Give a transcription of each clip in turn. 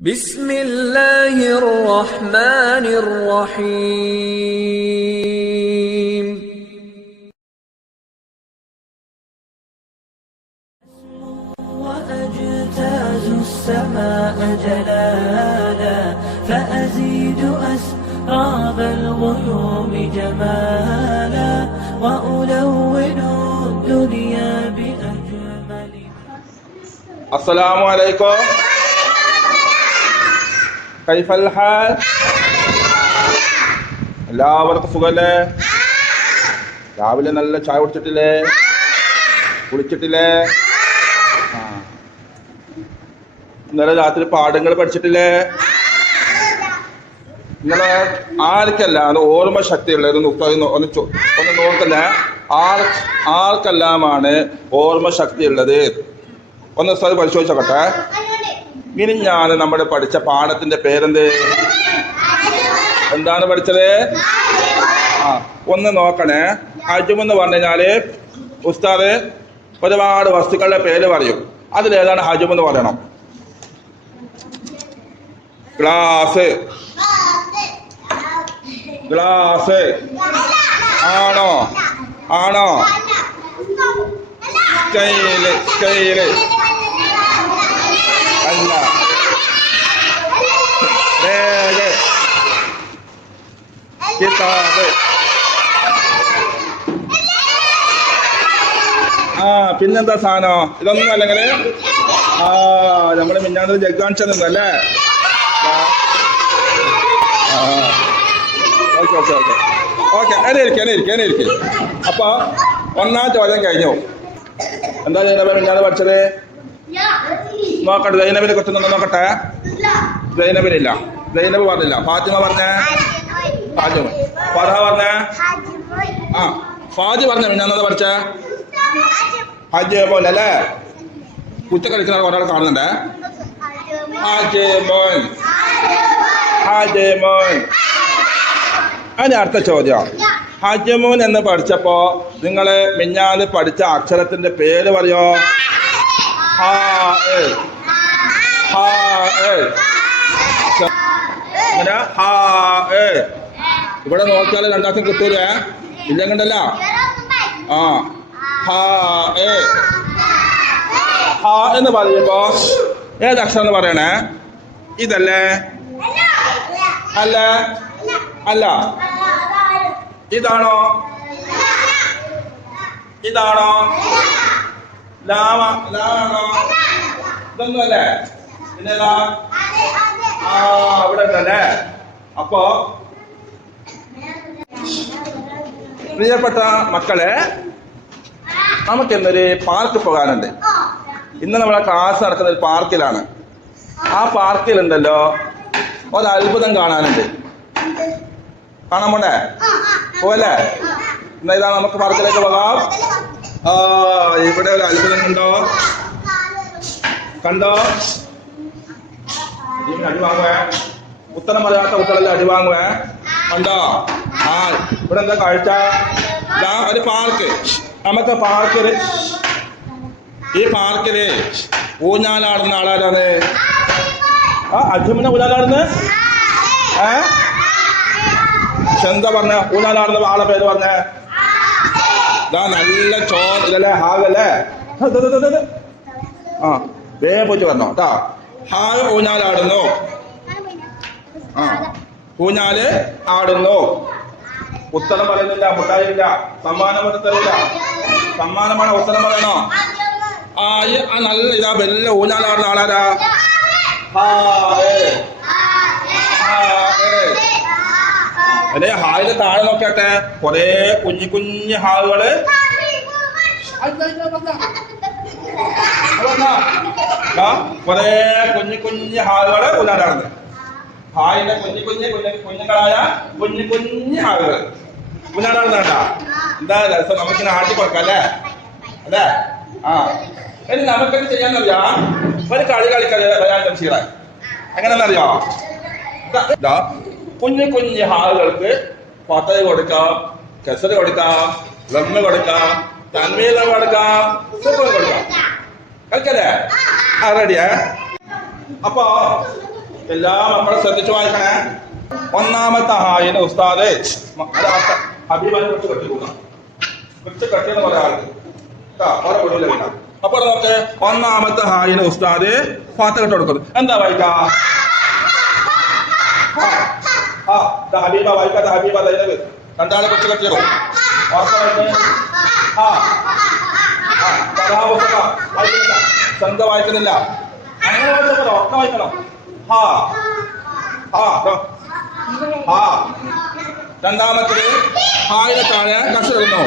بسم الله الرحمن الرحيم وأجتاز السماء جلالا فأزيد أسراب الغيوم جمالا وألون الدنيا بأجمل. السلام عليكم. كيف الحال؟ എല്ലാവർക്കും സുഖല്ലേ? രാവിലെ നല്ല ചായ കുടിച്ചിട്ടില്ലേ? കുളിച്ചിട്ടില്ലേ? ഇന്നലെ രാത്രി പാഠങ്ങൾ പഠിച്ചിട്ടില്ലേ? ഇന്നലെ ആർക്കല്ല അത് ഓർമ്മ ശക്തിയുള്ളത് ഒന്ന് നോക്കല്ലേ? ആർക്കെല്ലാമാണ് ഓർമ്മ ശക്തിയുള്ളത്? ഒന്ന് സ്ഥലം പരിശോധിച്ചോട്ടെ. ഇനി ഞാൻ നമ്മുടെ പഠിച്ച പാഠത്തിന്റെ പേരെന്ത്? എന്താണ് പഠിച്ചത്? ഒന്ന് നോക്കണേ. ഹജുമെന്ന് പറഞ്ഞു കഴിഞ്ഞാല് ഉസ്താദ് ഒരുപാട് വസ്തുക്കളുടെ പേര് പറയും. അതിലേതാണ് ഹജുമെന്ന് പറയണം? ഗ്ലാസ്. ഗ്ലാസ് ആണോ? ആണോ? സ്കെയില്. സ്കെയില് അല്ല. ബാഗ്. കിതാബ്. പിന്നെന്താ സാധനം? ഇതൊന്നും അല്ലെങ്കിൽ നമ്മള് മിന്നാണ്ട് ജഗ്ഗാൻഷനൊന്നും അല്ലേ? ഓക്കെ ഓക്കെ ഓക്കെ ഓക്കെ എന്നെ അപ്പൊ ഒന്നാം ചോദ്യം കഴിഞ്ഞു. എന്താ ജൈനബ് മിന്നാണ്ട് പഠിച്ചത്? നോക്കട്ടെ, ജൈനബിനെ കുറിച്ച് നോക്കട്ടെ. ജൈനബിനില്ല. ജൈനബ് പറഞ്ഞില്ല. ഫാത്തിമ പറഞ്ഞേ? ഫാത്തിമ. ഫർഹ പറഞ്ഞേ? ഫാജി പറഞ്ഞ മിന്നാന്ന് പഠിച്ച ഹജ് മോൻ അല്ലേ? കുറ്റ കളിക്കുന്ന ഒരാൾ കാണുന്നുണ്ടേ. ഹജ് മോൻ. ഹജ് മോൻ. അതിന് അടുത്ത ചോദ്യം. ഹജമോൻ എന്ന് പഠിച്ചപ്പോ നിങ്ങള് മിഞ്ഞാന്ന് പഠിച്ച അക്ഷരത്തിന്റെ പേര് പറയോ? ഇവിടെ നോക്കിയാൽ രണ്ടാമത്തെ കിട്ടൂലേ? ഇല്ല കണ്ടല്ല. എന്ന് പറയുമ്പോ ഏത് അക്ഷരം എന്ന് പറയണേ? ഇതല്ലേ? അല്ല അല്ല. ഇതാണോ? ഇതാണോ? ലാമാണോ? ഇതൊന്നും അല്ലേ? പിന്നെതാ ഇവിടെ ഉണ്ടല്ലേ? അപ്പോ പ്രിയപ്പെട്ട മക്കളെ, നമുക്കിന്നൊരു പാർക്ക് പോകാനുണ്ട്. ഇന്ന് നമ്മളെ ക്ലാസ് നടക്കുന്ന ഒരു പാർക്കിലാണ്. ആ പാർക്കിലുണ്ടല്ലോ ഒരത്ഭുതം കാണാനുണ്ട്. കാണാൻ പോണ്ടേ? പോവല്ലേ? എന്നാ ഇതാ നമുക്ക് പാർക്കിലേക്ക് പോകാം. ഇവിടെ ഒരു അത്ഭുതം കണ്ടോ? കണ്ടോ? അടി വാങ്ങുവേ. ഉത്തരം പറയാത്ത കുട്ടികളെല്ലാം അടി വാങ്ങുവേ. കണ്ടോ? ഇവിടെ എന്താ കാഴ്ച? ഒരു പാർക്ക്. നമുക്ക് പാർക്കില് ഈ പാർക്കില് ഊഞ്ഞാലാടുന്ന ആളാരാണ്? അജുമിനെ ഊഞ്ഞാലാടുന്ന്? എന്താ പറഞ്ഞ? ഊഞ്ഞാലാടുന്ന ആളെ പേര് പറഞ്ഞേ? നല്ല ഇതല്ലേ? ഹാഗല്ലേ? വേഗം പോയിട്ട് പറഞ്ഞോ കേട്ടാ. ഹാഗ് ഊഞ്ഞാലാടുന്നു. ഊഞ്ഞാല് ആടുന്നു. ഉത്തരം പറയുന്നില്ല. മുട്ടായില്ല. സമ്മാനം തരില്ല. സമ്മാനമാണ്. ഉത്തരം പറയണോ? നല്ല ഇതാ വലിയ ഊഞ്ഞാലാടുന്ന ആളാരാ? അല്ലെ? ഹായില് താഴെ നോക്കട്ടെ. കൊറേ കുഞ്ഞു ഹാവുകള്. കൊറേ കുഞ്ഞു ഹാവുകള് ഊഞ്ഞാലാടുന്നത്. ഹായിന്റെ കുഞ്ഞുങ്ങളായ കുഞ്ഞു ഹാവുകള് ഊഞ്ഞാലാടുന്നേട്ടാ. എന്താ രസം! നമുക്കിങ്ങനെ ആട്ടി കൊടുക്കാം അല്ലേ? അല്ലേ? ഇനി നമുക്കൊക്കെ ചെയ്യാന്നറിയാം. ഒരു കളി കളിക്കാൻ ശീലായി. എങ്ങനെയെന്നറിയോ? കുഞ്ഞു ഹാളുകൾക്ക് പതയ കൊടുക്കാം, കെസറ് കൊടുക്കാം, ലമ്മ കൊടുക്കാം, തന്മീല കൊടുക്കാം, സൂപ്പർ കൊടുക്കാം. കളിക്കല്ലേ? റെഡിയാ? അപ്പൊ എല്ലാ മക്കളും ശ്രദ്ധിച്ചു വായിക്കണേ. ഒന്നാമത്തെ ഹായിന് ഉസ്താദ് ഹബീബിനെ കുറിച്ച് കെട്ടിക്കൂടാം. കുറിച്ച് കെട്ടിയെന്ന് പറയാറ് അപ്പൊ നോക്ക്. ഒന്നാമത്തെ ഹായിന് ഉസ്താദ് ഫാത്തിഹ ഇട്ട് കൊടുക്കുന്നു. എന്താ വായിക്കാ? ഹബീബ വായിക്കാത്ത ഹബീബ ദൈനബ് രണ്ടാളെ കുറിച്ച് കെട്ടിയോ? സ്വന്തം വായിക്കുന്നില്ല. അങ്ങനെ വായിച്ചോ ഒക്കെ വായിക്കണം. രണ്ടാമത്തത് ഹായിനെ താഴെ കഷ്ടപ്പെടുന്നു.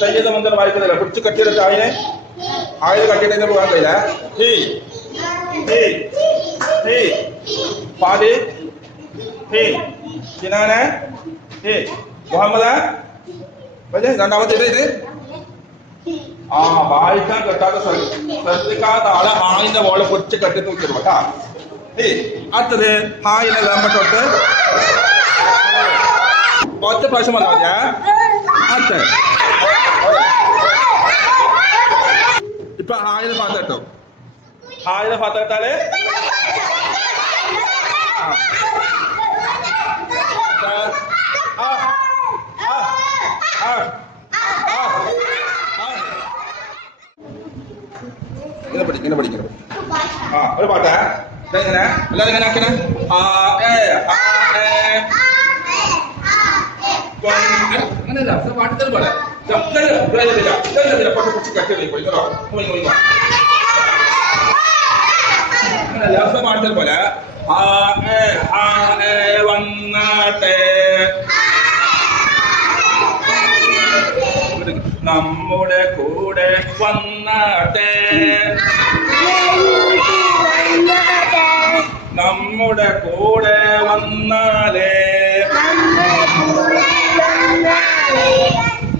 സയ്യിദ് മന്ദിരം വായിക്കുന്നില്ല. കുറിച്ച് കെട്ടിയിട്ട് ഹായിനെ ഹായിൽ കെട്ടിയിട്ട് പോകാൻ കഴിയില്ല. ഫാദി സിനാനെ മുഹമ്മദ് രണ്ടാമത്തെ ഇത് വായിക്കാൻ കെട്ടാത്ത ശ്രദ്ധിക്കാത്ത ആളെ ഹായിന്റെ മോളെ പൊടിച്ച് കെട്ടി തൂക്കിടും കേട്ടാ. അടുത്തത് ഹായിനെ വേമ്പട്ടോട്ട് ഒറ്റ പ്രാവശ്യം വന്നാൽ മതിയാ. അടുത്ത ഇപ്പൊ ഹായിന് ഫാത്ത കേട്ടോ. ഹായിന് ഫാത്ത കേട്ടാല് ഇങ്ങനെ പഠിക്കണം. ഒരു പാട്ടേ ഇതെങ്ങനെ എല്ലാരും ഇങ്ങനെ ആക്കണേ. അങ്ങനെയല്ല പാട്ട് പോലെ പാട്ട് പോലെ വന്നാട്ടെ നമ്മുടെ കൂടെ വന്നാട്ടെ നമ്മുടെ കൂടെ വന്നാലേ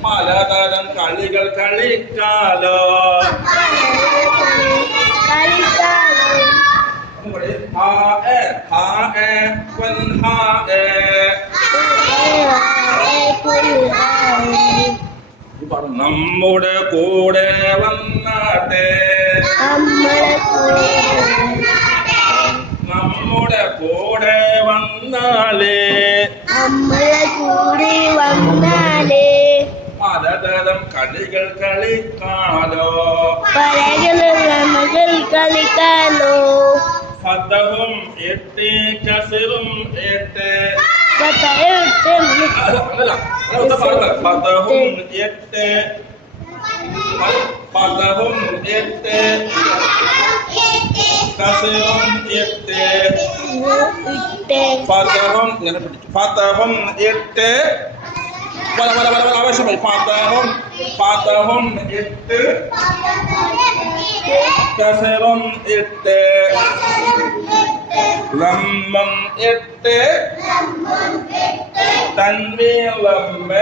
പലതരം കളികൾ കളിക്കാലോ. നമ്മുടെ കൂടെ വന്നാട്ടെ നമ്മുടെ കൂടെ വന്നാലേ പലതരം കളികൾ കളിക്കാലോ. ഫതഹും എട്ട് കസറും എട്ട് ഫതഹും എട്ട് ഫതഹും എട്ട് കസറും എട്ട് ഫതഹും ഇങ്ങനെ പിടിച്ചു. ഫതഹും എട്ട് ആവശ്യമായി. ഫതഹും എട്ട് കസറും എട്ട് ലമ്മം എട്ട് തൻവീലമ്മ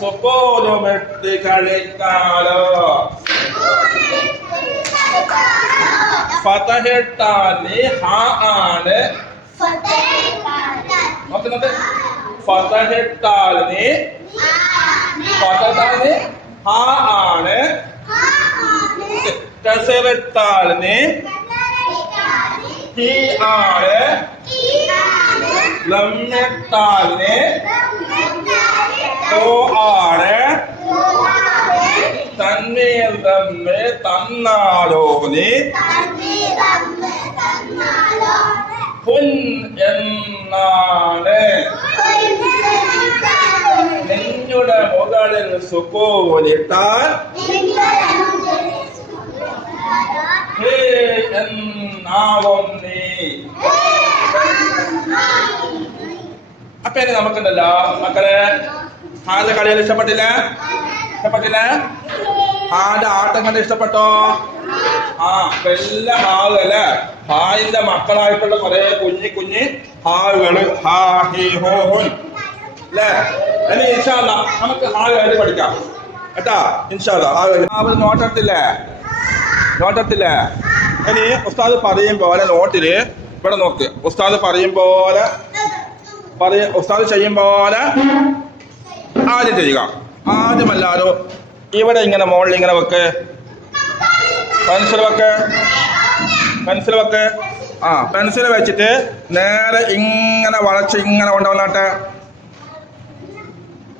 സുക്കൂനുമെട്ട് കളിക്കാലോ. ഫതഹിട്ടാല് ഹാ ആണ്. നോക്കുന്നത് ഫതഹിട്ടാലിന് ഹാ ആണ്. കസറിട്ടാലിന് ഹി ആണ്. ലമ്മിട്ടാലിന് ഓ ആണ്. തന്നീർ തമ്മെ തന്നാലോന് ഹുൻ എന്നാണ്. നിങ്ങളുടെ മുകളിൽ സുക്കൂനിട്ടാൽ ഹേ എന്നാവും നീ. അപ്പൊ ഇനി നമുക്കുണ്ടല്ലോ മക്കളെ ഹാന്റെ കളികൾ ഇഷ്ടപ്പെട്ടില്ല? ഹാന്റെ ആട്ടം കണ്ട് ഇഷ്ടപ്പെട്ടോ? എല്ലാം ഹാവല്ലേ. ഹായിന്റെ മക്കളായിട്ടുള്ള കുറെ കുഞ്ഞി ഹാവുകള് ഹാ ഹി ഹോ ഹുൻ അല്ലേ. ഇനി ഇൻഷാ അല്ലാ നമുക്ക് ഹാവ് പഠിക്കാം കേട്ടാ. ഇൻഷാ അല്ലാ ഹാവ് നോട്ടെടുത്തില്ലേ? ഇനി ഉസ്താദ് പറയും പോലെ നോട്ടില് ഇവിടെ നോക്ക്. ഉസ്താദ് പറയും പോലെ ഉസ്താദ് ചെയ്യും പോലെ ആദ്യം ചെയ്യുക. ആദ്യമല്ലാരോ ഇവിടെ ഇങ്ങനെ മുകളിൽ ഇങ്ങനെ വെക്ക്, പെൻസിൽ വെക്ക്. പെൻസിൽ വെക്ക്. ആ പെൻസിൽ വെച്ചിട്ട് നേരെ ഇങ്ങനെ വളച്ച് ഇങ്ങനെ കൊണ്ടുവന്നാട്ടെ.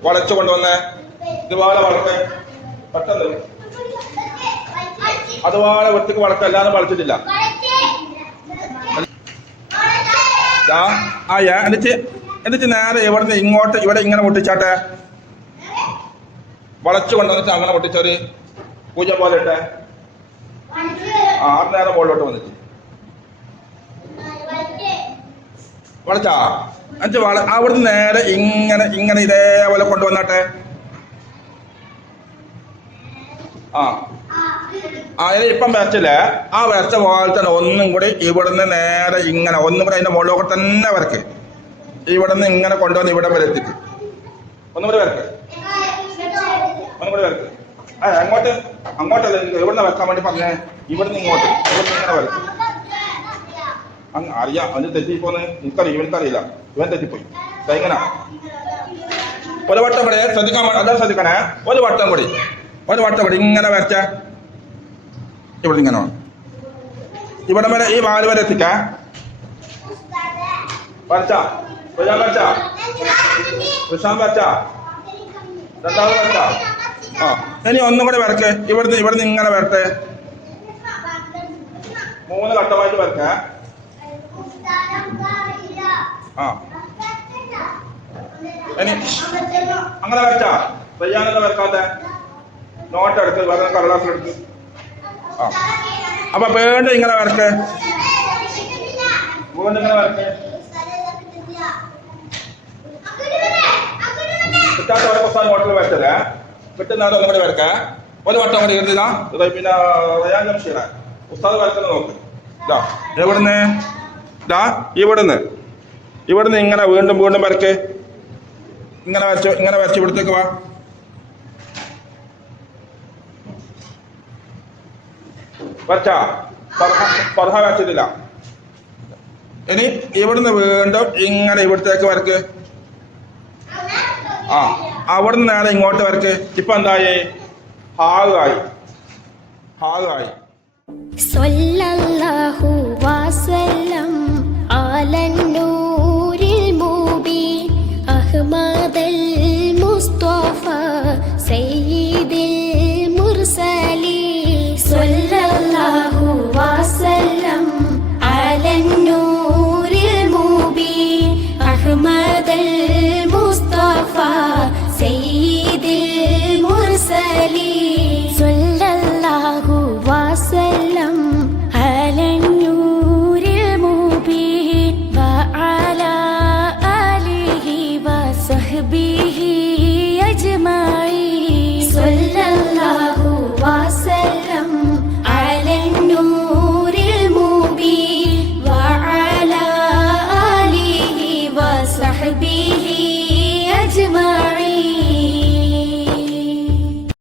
വളച്ച് കൊണ്ടുവന്നേ. ഇതുപോലെ വളർത്ത്. പെട്ടെന്ന് അതുപോലെ വൃത്തിക്ക് വളർത്ത. അല്ലാതെ വളച്ചിട്ടില്ല. എന്നിട്ട് നേരെ ഇവിടുന്ന് ഇങ്ങോട്ട് ഇവിടെ ഇങ്ങനെ പൊട്ടിച്ചാട്ടെ. വളച്ചു കൊണ്ടുവന്നിട്ട് അങ്ങനെ പൊട്ടിച്ചൊരു പൂജ പോലെ ഇട്ടെ. അത് നേരെ മുകളിലോട്ട് വന്നിട്ട് വളച്ചാ എന്നിട്ട് അവിടുന്ന് നേരെ ഇങ്ങനെ ഇങ്ങനെ ഇതേപോലെ കൊണ്ടുവന്നാട്ടെ. അതിന് ഇപ്പം വരച്ചില്ലേ, ആ വരച്ച പോലെ തന്നെ ഒന്നും കൂടി ഇവിടുന്ന് നേരെ ഇങ്ങനെ ഒന്നും കൂടി അതിന്റെ മുകളിലൊക്കെ തന്നെ വരക്ക്. ഇവിടുന്ന് ഇങ്ങനെ കൊണ്ടുവന്ന് ഇവിടെ വരെ എത്തിക്ക്. ഒന്നും കൂടി വരക്ക്. ഒന്നും കൂടി വരക്ക്. അങ്ങോട്ടല്ല എവിടുന്ന് വെക്കാൻ വേണ്ടി പറഞ്ഞേ. ഇവിടുന്ന് ഇങ്ങോട്ട് ഇങ്ങനെ വരക്ക്. അറിയാം അതിന് തെറ്റിപ്പോന്ന് ഇവനക്കറിയില്ല. ഇവൻ തെറ്റിപ്പോയി. എങ്ങനെ ഒരു വട്ടം കൂടി ശ്രദ്ധിക്കാൻ അതാണ് ശ്രദ്ധിക്കണേ. ഒരു വട്ടം കൂടി ഇങ്ങനെ വരച്ച. ഇവിടെ ഇങ്ങനെ ഇവിടെ വരെ ഈ വാല് വരെ എത്തിക്ക. വരച്ചാ രണ്ടാമത് വരച്ചാ. ഇനി ഒന്നും കൂടെ വരക്ക്. ഇവിടുന്ന് ഇങ്ങനെ വരട്ടെ. 3 ഘട്ടമായിട്ട് വരക്ക. ഇനി അങ്ങനെ വരച്ചാ. ചെയ്യാനല്ല വരക്കാത്ത. നോട്ട് എടുക്ക്. വേറെ കടലാസിലെടുക്ക്. അപ്പൊ വീണ്ടും ഇങ്ങനെ വരക്ക്. വീണ്ടും ഇങ്ങനെ വരക്ക്. കിട്ടാത്ത ഒരു പുസ്തകം നോട്ടിൽ വരച്ചത് കിട്ടുന്നവരെ ഒന്നും കൂടി വരക്ക. ഒരു വട്ടം കൂടി എഴുതില്ല. പിന്നെ റയാൻഷീറ പുസ്തകം വരക്കുന്നത് നോക്ക്. ഇവിടുന്ന് ഇങ്ങനെ വീണ്ടും വരക്ക്. ഇങ്ങനെ വരച്ച് ഇവിടത്തേക്ക് വാ. വരച്ചാ പറഹ വരച്ചിട്ടില്ല. ഇനി ഇവിടുന്ന് വീണ്ടും ഇങ്ങനെ ഇവിടത്തേക്ക് വരക്ക്. അവിടുന്ന് നേരെ ഇങ്ങോട്ട് വരക്ക്. ഇപ്പൊ എന്തായി? ഹാഗായി.